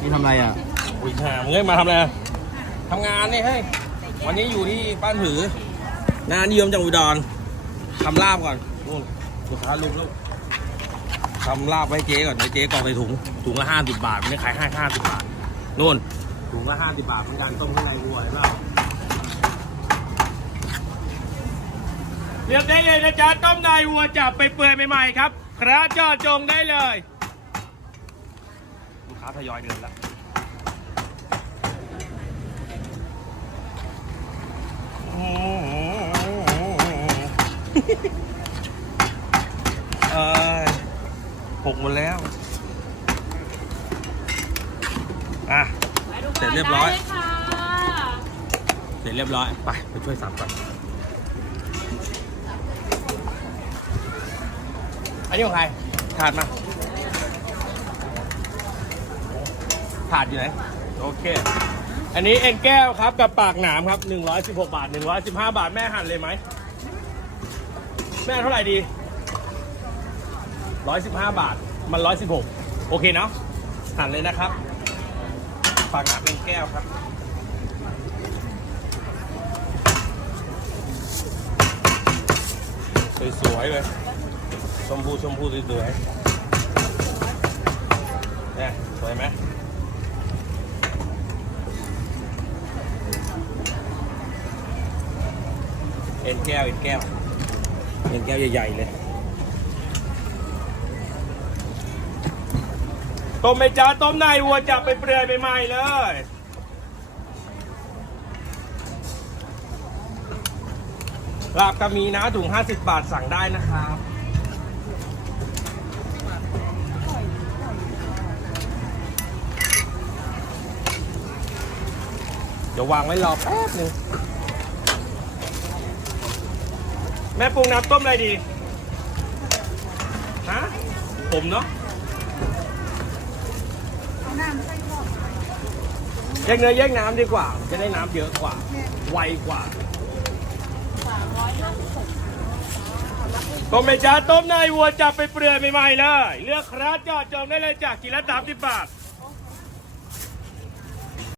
นี่ทำอะไรอะอุ้ยหามึงเอ้ยมาทำอะไรอะทำงานนี่เฮ้ยวันนี้อยู่ที่บ้านผือนานิยมจังหวัดอุดรทำลาบก่อนนู่นลูกค้าลุกแล้วทำลาบไว้เจ๊ก่อนไว้เจ๊กรอกใส่ถุงถุงละห้าสิบบาทไม่ได้ขายให้ห้าสิบบาทนู่นถุงละห้าสิบบาทเหมือนกันต้มข้างในวัวเห็นเปล่าเรียกได้เลยนะจ๊ะต้มในวัวจับไปเปื่อยใหม่ๆครับ คราจอจงได้เลยลูกค้าทยอยเดินแล้วเออหกหมดแล้ว อะ เสร็จเรียบร้อย เสร็จเรียบร้อย ไป ไปช่วยสับก่อน อันนี้ของใครถาดมา ถาดอยู่ไหน โอเค อันนี้เอ็นแก้วครับกับปากหนามครับ116 บาท 115 บาทแม่หั่นเลยไหม แม่เท่าไหร่ดี 115 บาท มัน 116 โอเคเนาะ หั่นเลยนะครับ ปากหนามเป็นแก้วครับสวยๆเลย ชมพูชมพูสวยๆเนี่ยสวยไหม อ็นแก้วเอ็นแก้วเอ็นแก้วใหญ่ๆเลย ต้มไม่จ้าต้มในวัวจับไปเปลือยใหม่ๆเลยลาบกระมีนะถุง 50 บาทสั่งได้นะครับเดี๋ยววางไว้รอแป๊บหนึง แม่ปรุงน้ำต้มอะไรดีฮะผมเนาะแยกเนื้อแยกน้ำดีกว่า จะได้น้ำเยอะกว่า ไวกว่าต้มเมจ้าต้มในวัวจับไปเปลือยใหม่ๆเลย เลือกคราจอดจองได้เลยจากกิโลละสามสิบบาท